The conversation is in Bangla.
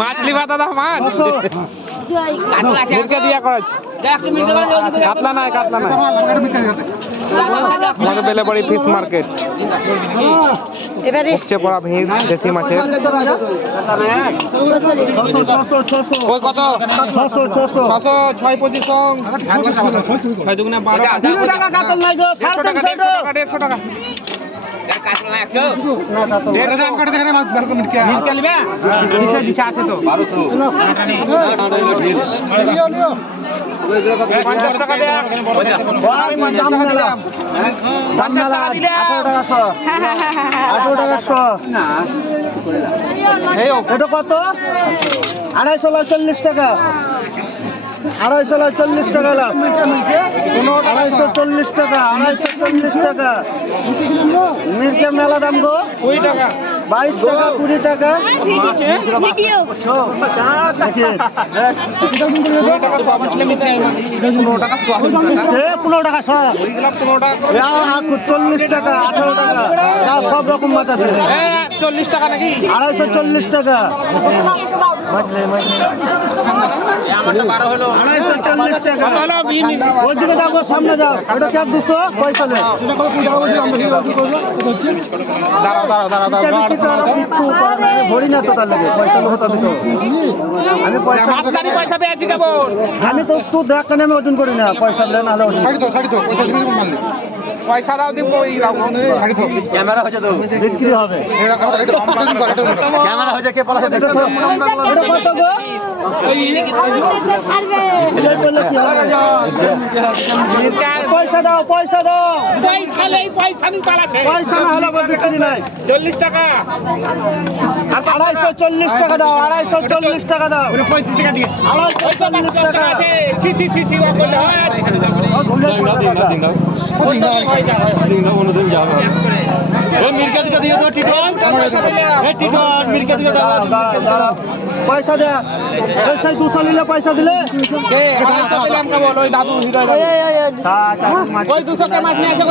মাছলি বাতা দাও মাছ মিরকা দিয়া করাছ কাতলা নাই আমাদের বেলেবাড়ি ফিশ মার্কেট উপচে পড়া ভিড় দেশি মাছের কত 600 6 দুগুণে 12 টাকা কাতল নাই গো 150 টাকা কত 240 টাকা 240 টাকা লাভ 240 টাকা 240 টাকা মির্চা মেলা দাম গো 20 টাকা 22 টাকা 20 টাকা ভিডিও 15 টাকা 40 টাকা 18 টাকা সব রকম মাছ আছে 40 টাকা নাকি 240 টাকা 240 টাকা ওইদিকে যাবো সামনে যাও ওটা কি 200 পয়সা নেই ভরি না তো তার লাগে পয়সা হতো আমি পয়সা পেয়েছি কেমন আমি তো তুই দেখ কেন আমি ওজন করি না পয়সা দেন নাহলে পয়সা দাও দিব ক্যামেরা হচ্ছে তো বিক্রি হবে ক্যামেরা হচ্ছে কে পালাতে দেখো এটা কত গো পয়সা দাও পয়সা নি পালাছে পয়সা না হলে বিক্রি নাই 40 টাকা 240 টাকা দাও 240 টাকা দাও 35 টাকা দিয়ে 240 টাকা আছে ছি ও বললে হয় পয়সা দে পয়সা 200 নিলে পয়সা দিলে দাদু 200 কে মাছ নিয়ে আসে